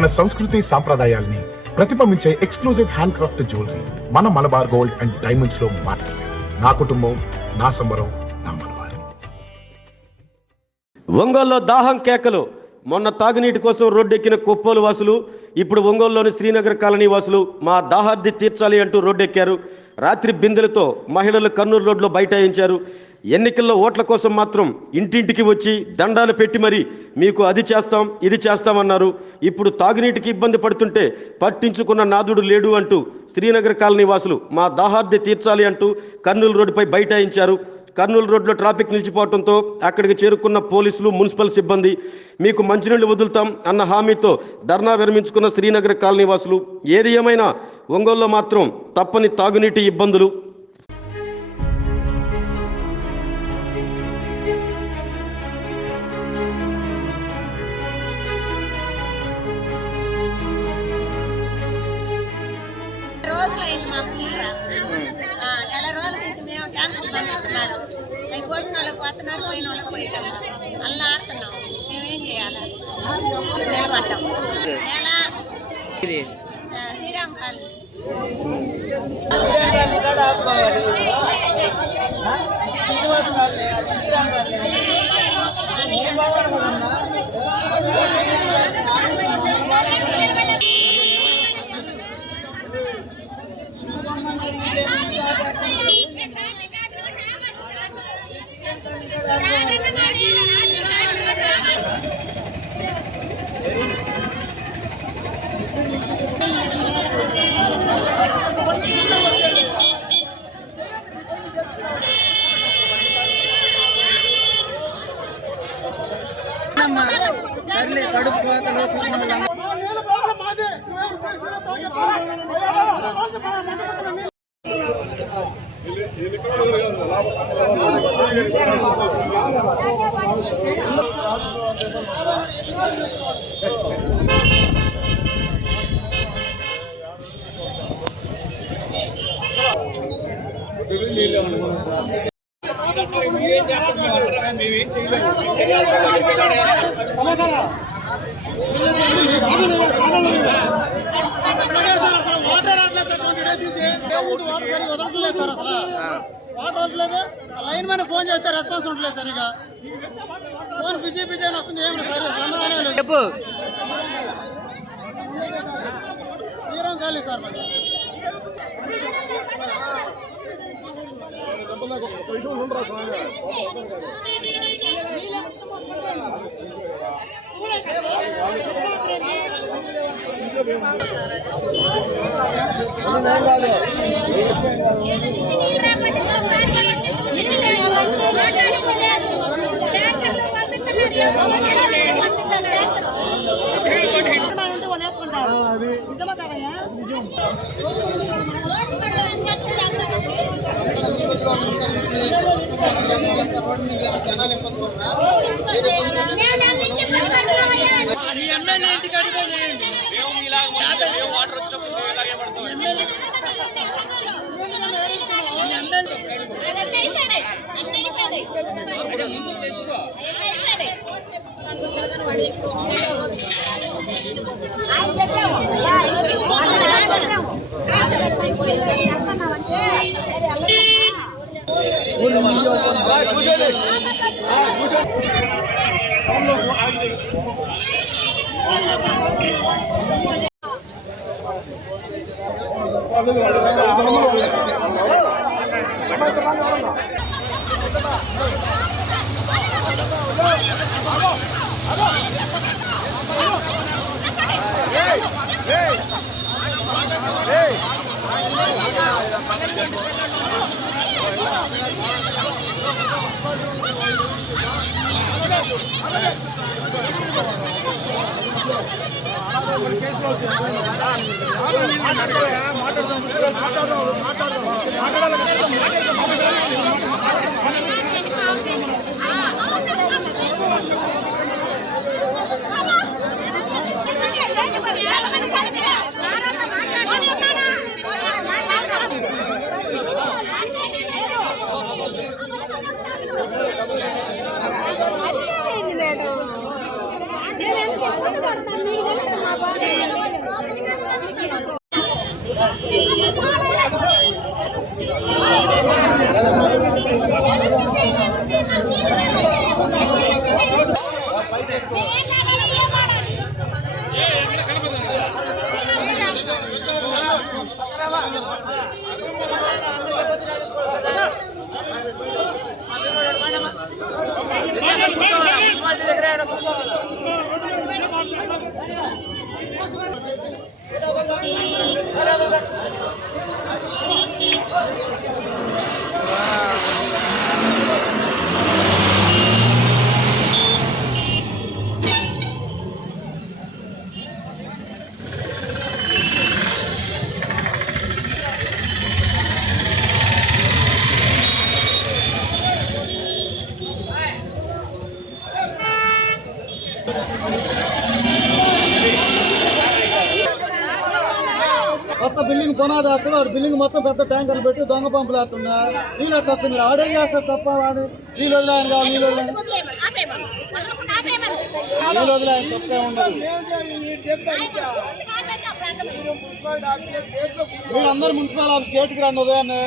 మన సంస్కృతి సాంప్రదాయాల్ని ప్రతిబింబించే ఎక్స్క్లూజివ్ హ్యాండ్ క్రాఫ్ట్ జ్యువెలరీ మన మలబార్ గోల్డ్ అండ్ డైమండ్స్ లో మాత్రమే. నా కుటుంబం, నా సంబరం, నా మలబార్. ఒంగోలులో దాహం కేకలు. మొన్న తాగునీటి కోసం రోడ్డెక్కిన కొప్పోలు వాసులు ఇప్పుడు ఒంగోలులోని శ్రీనగర్ కాలనీ వాసులు మా దాహార్ది తీర్చాలి అంటూ రోడ్డెక్కారు. రాత్రి బిందెలతో మహిళలు కర్నూలు రోడ్లో బైఠాయించారు. ఎన్నికల్లో ఓట్ల కోసం మాత్రం ఇంటింటికి వచ్చి దండాలు పెట్టి మరి మీకు అది చేస్తాం ఇది చేస్తామన్నారు. ఇప్పుడు తాగునీటికి ఇబ్బంది పడుతుంటే పట్టించుకున్న నాదుడు లేడు అంటూ శ్రీనగర్ కాలనీ వాసులు మా దాహార్ది తీర్చాలి అంటూ కర్నూలు రోడ్డుపై బైఠాయించారు. కర్నూలు రోడ్లో ట్రాఫిక్ నిలిచిపోవడంతో అక్కడికి చేరుకున్న పోలీసులు, మున్సిపల్ సిబ్బంది మీకు మంచినీళ్లు వదులుతాం అన్న హామీతో ధర్నా విరమించుకున్న శ్రీనగర్ కాలనీ వాసులు. ఏది ఏమైనా ఒంగోలులో మాత్రం తప్పని తాగునీటి ఇబ్బందులు. నెల రోజుల నుంచి మేము క్యాన్సర్ పంపిస్తున్నారు. అవి పోసిన వాళ్ళకి పోతున్నారు, పోయిన వాళ్ళకి పోయటం అలా ఆడుతున్నాం. మేమేం చేయాలి? నిలబడ్డాం. ఎలా శ్రీరామ్ కాలనీ లైన్ మీద ఫోన్ చేస్తే రెస్పాన్స్ ఉండలేదు సార్. ఇక ఫోన్ బిజీ అని వస్తుంది. ఏమన్నా సరే సమాధానం లేదు. శ్రీరామ్ కాలనీ సార్ మరి. నిజమా కదయ్యా? నేను కొత్త బిల్డింగ్ పునాది వేస్తున్నారు. బిల్డింగ్ మొత్తం పెద్ద ట్యాంకర్లు పెట్టి దొంగ పంపులు వేస్తున్నా. నీళ్ళు ఎట్లా వస్తుంది? మీరు ఆడేం చేస్తారు తప్ప వాడు నీళ్ళు వదిలేయని కాదు. నీళ్ళు వదిలేయని తప్పే ఉండదు. మీరు అందరు మున్సిపల్ ఆఫీస్ గేట్కి రండి ఉదయాన్నే.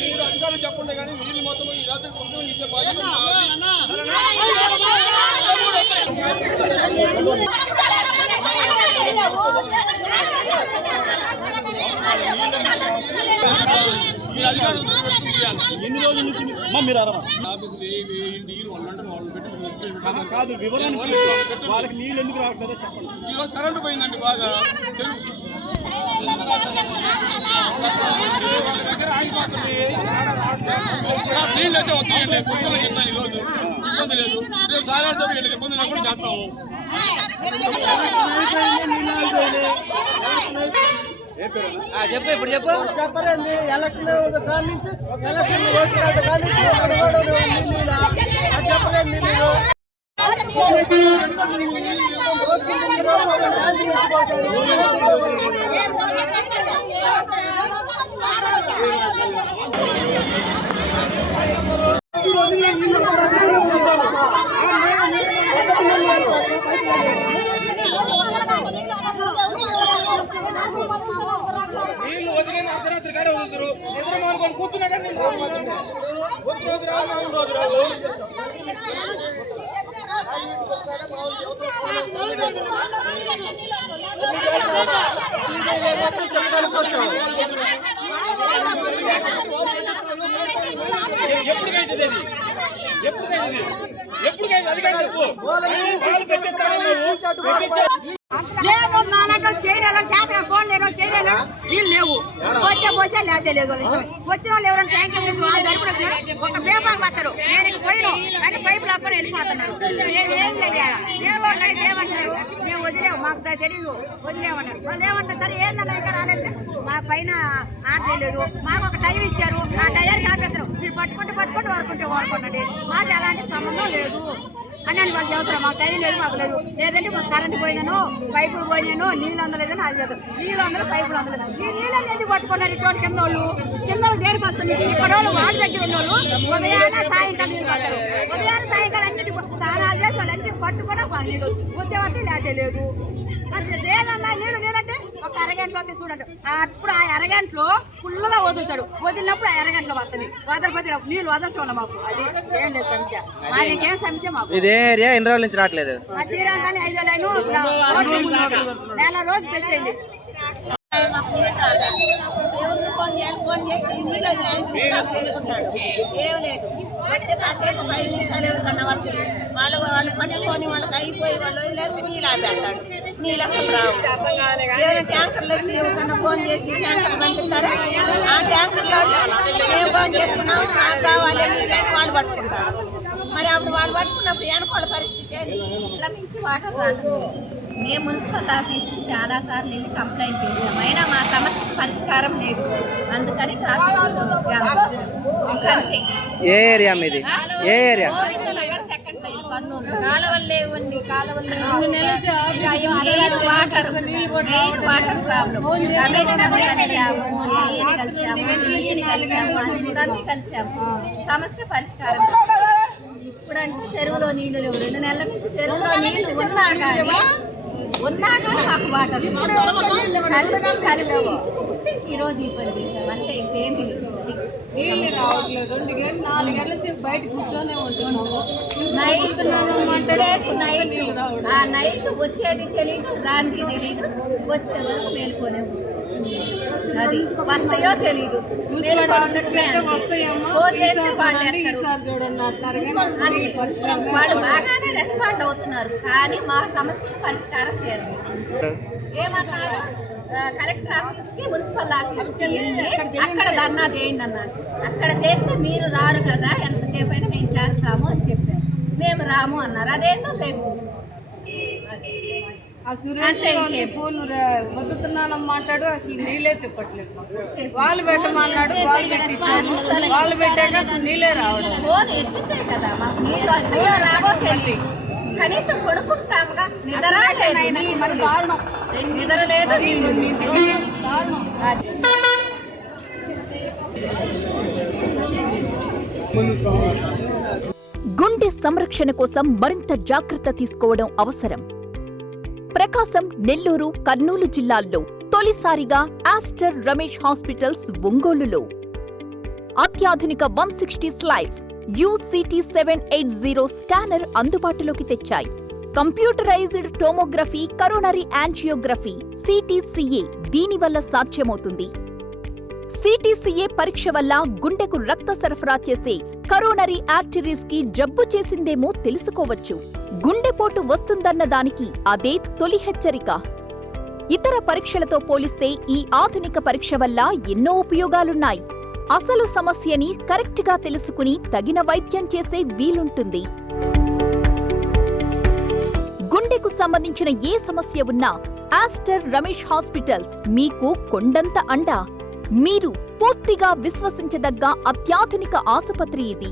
మీడియా అధికారులు చెప్పండి కానీ నీళ్ళు మొత్తం ఈ రాత్రి కోసం ఇచ్చే బాధ్యత మీరు అధికారులు ఎన్ని రోజుల నుంచి మీరు ఆఫీసులు నీళ్ళు వాళ్ళు పెట్టి కాదు వివరణ వాళ్ళకి నీళ్ళు ఎందుకు రావట్లేదో చెప్పండి. ఈరోజు కరెంటు పోయిందండి బాగా. నీళ్ళు అయితే వస్తాయండి. పుష్కలంగా చెప్తాను ఈరోజు ఇబ్బంది లేదు. రేపు సాయంత్రం ఇబ్బంది లేకుండా చేస్తాము. చెప్పు ఇప్పుడు చెప్పు. చెప్పరండి. ఎలక్షన్ కాడ నుంచి ఎలక్షన్ చెప్పలేదు. మీరు నీళ్ళు వదిలేని అర్ధరాత్రి కాడే వదులుతారు. నిద్ర మానుకొని కూర్చున్నా కానీ నీళ్ళు రోజు రాదు రోజు రాదు. ఎప్పటికైతుంది అది? ఎప్పటికైతుంది? ఎప్పటికైతుంది? అది కాదు చెప్పు. వాళ్ళు పెట్టేస్తాను లేదు. నాలుగు చేయలేరు, చేతగా ఫోన్ లేరు, చేయలేరు. వీళ్ళు లేవు. పోతే లేదే లేదు. వచ్చిన వాళ్ళు ఎవరైనా ట్యాంకర్ వేసి వాళ్ళు జరుపుకుంటారు. ఒక పేపర్ పడతారు. నేను పోయిన అంటే పైపు లాక్కొని వెళ్ళిపోతున్నారు. మేము ఏం చేయాలి? ఏమంటారు? మేము వదిలేము, మాకు తెలియదు, వదిలేమన్నారు. వాళ్ళు ఏమంటారు? సరే ఏందన్నా ఇక్కడ రాలేదు, మా పైన ఆర్డర్ లేదు, మాకు ఒక టైం ఇచ్చారు, ఆ టైర్కి ఆపేస్తారు. మీరు పట్టుకుంటే వాడుకోండి, మాకు ఎలాంటి సంబంధం లేదు అని వాళ్ళు చెబుతారు. మాకు టైం లేదు, మాకు లేదు. లేదంటే మాకు కరెంట్ పోయిందనో, పైపులు పోయినానో, నీళ్ళు అందలేదని అది లేదు. నీళ్ళు అందరూ పైపులు అందలేదు. ఈ నీళ్ళని ఎందుకు పట్టుకున్నారు? ఇటువంటి కింద వాళ్ళు దేనికి వస్తుంది? ఇక్కడ వాళ్ళు వాళ్ళ దగ్గర ఉన్న వాళ్ళు ఉదయాన్నే సాయంకాలం నీళ్ళు పడతారు. ఉదయాన్నే సాయంకాలం అన్నింటి స్నానాలు చేసి వాళ్ళు అన్నింటి పట్టుకున్నా నీళ్ళు ఉద్యమతే లేదే లేదు. ఏదన్నా నీళ్ళంటే ఒక అరగంటలో వస్తే చూడండి. అప్పుడు ఆ అరగంటలో ఫుల్గా వదులుతాడు. వదిలినప్పుడు ఆ అరగంటలో వస్తుంది. వదలపోతే నీళ్ళు వదలటం మాకు అది ఏం లేదు సమస్య. మాకేం సమస్య మాకు. ఇదే ఏరియా ఎన్ని రోజుల నుంచి రావట్లేదు? కానీ 5 నెల రోజు పెట్టింది. మాకు నీళ్ళు రాక దేవుళ్ళు ఫోన్ చేస్తే నీళ్ళు వదిలేని చిత్రాలు చేసుకుంటాడు. ఏం లేదు. వచ్చే కాసేపు 5 నిమిషాలు ఎవరికన్నా వచ్చి వాళ్ళు పట్టుకొని వాళ్ళకి అయిపోయి వాళ్ళు వదిలేస్తే నీళ్ళు ఆపేస్తాడు. నీళ్ళు అసలు రావు. ఏమైనా ట్యాంకర్లు వచ్చి ఎవరికన్నా ఫోన్ చేసి ట్యాంకర్లు పంపిస్తారా? ఆ ట్యాంకర్లో మేము ఫోన్ చేసుకున్నాం, మాకు కావాలి నీళ్ళని వాళ్ళు పట్టుకుంటారు. మరి అప్పుడు వాళ్ళు పట్టుకున్నప్పుడు వెనకోళ్ళ పరిస్థితి ఏంది? మించి వాటర్ రావట్లేదు. మేము మున్సిపల్ ఆఫీస్కి చాలాసార్లు వెళ్ళి కంప్లైంట్ చేసాం, అయినా మా సమస్య పరిష్కారం లేదు. అందుకని ట్రాఫిక్ అంతే. ఏ ఏరియా మీది? ఏ ఏరియా? Second line Kurnool. కాలువలు లేవండి, కాలువలు లేవు. Water problem. అందరినీ కలిసాము. సమస్య పరిష్కారం. ఇప్పుడంటే చెరువులో నీళ్లు లేవు. 2 నెలల నుంచి చెరువులో నీళ్లు ఉన్నా కానీ మాకు వాటర్ కలిసి ఈరోజు ఈ పని చేసాం. అంటే ఇంకేమీ లేదు. నీళ్ళు రావట్లేదు. 2 గంటలు 4 గంటల సేపు బయట కూర్చొనే ఉంటున్నాము. నైట్ వచ్చేది తెలియదు, రాంది తెలియదు, వచ్చే వరకు మేలుకోనే అది వస్తాయో తెలీదు. వాళ్ళు బాగానే రెస్పాండ్ అవుతున్నారు, కానీ మా సమస్య పరిష్కారం లేదు. ఏమన్నారు? కలెక్టర్ ఆఫీస్కి మున్సిపల్ ఆఫీస్కి వెళ్ళి అక్కడ ధర్నా చేయండి అన్నారు. అక్కడ చేస్తే మీరు రారు కదా, ఎంతసేపు అయినా మేము చేస్తాము అని చెప్పారు. మేము రాము అన్నారు. అదేందో లేదు. ఆ సురేష్ ఫోన్ వదుతున్నానని మాట్లాడు, అసలు నీళ్ళే తిప్పట్లేదు. వాళ్ళు పెట్టమన్నాడు, వాళ్ళు పెట్టించారు. వాళ్ళు పెట్టాక అసలు నీళ్ళే రావడం. ఫోన్ ఎత్తితే కదా మాకు నీళ్ళు వస్తాయో రావో తెలియదు. కనీసం కొడుకుంటాముగా. నిద్ర లేదు. గుండె సంరక్షణ కోసం మరింత జాగ్రత్త తీసుకోవడం అవసరం. ప్రకాశం, నెల్లూరు, కర్నూలు జిల్లాల్లో తొలిసారిగా ఆస్టర్ రమేష్ హాస్పిటల్స్ ఒంగోలులో అత్యాధునిక 160 స్లైడ్స్ UCT780 స్కానర్ అందుబాటులోకి తెచ్చాయి. Computerised tomography, coronary angiography, CTCA దీనివల్ల సాధ్యమవుతుంది. CTCA పరీక్ష వల్ల గుండెకు రక్త సరఫరా చేసే కరోనరీ ఆర్టరీస్ కి జబ్బు చేసిందేమో తెలుసుకోవచ్చు. గుండెపోటు వస్తుందన్న దానికి అదే తొలి హెచ్చరిక. ఇతర పరీక్షలతో పోలిస్తే ఈ ఆధునిక పరీక్ష వల్ల ఎన్నో ఉపయోగాలున్నాయి. అసలు సమస్యని కరెక్ట్గా తెలుసుకుని తగిన వైద్యం చేసే వీలుంటుంది. గుండెకు సంబంధించిన ఏ సమస్య ఉన్నా ఆస్టర్ రమేష్ హాస్పిటల్స్ మీకు కొండంత అండ. మీరు పూర్తిగా విశ్వసించదగ్గ అత్యాధునిక ఆసుపత్రి ఇది.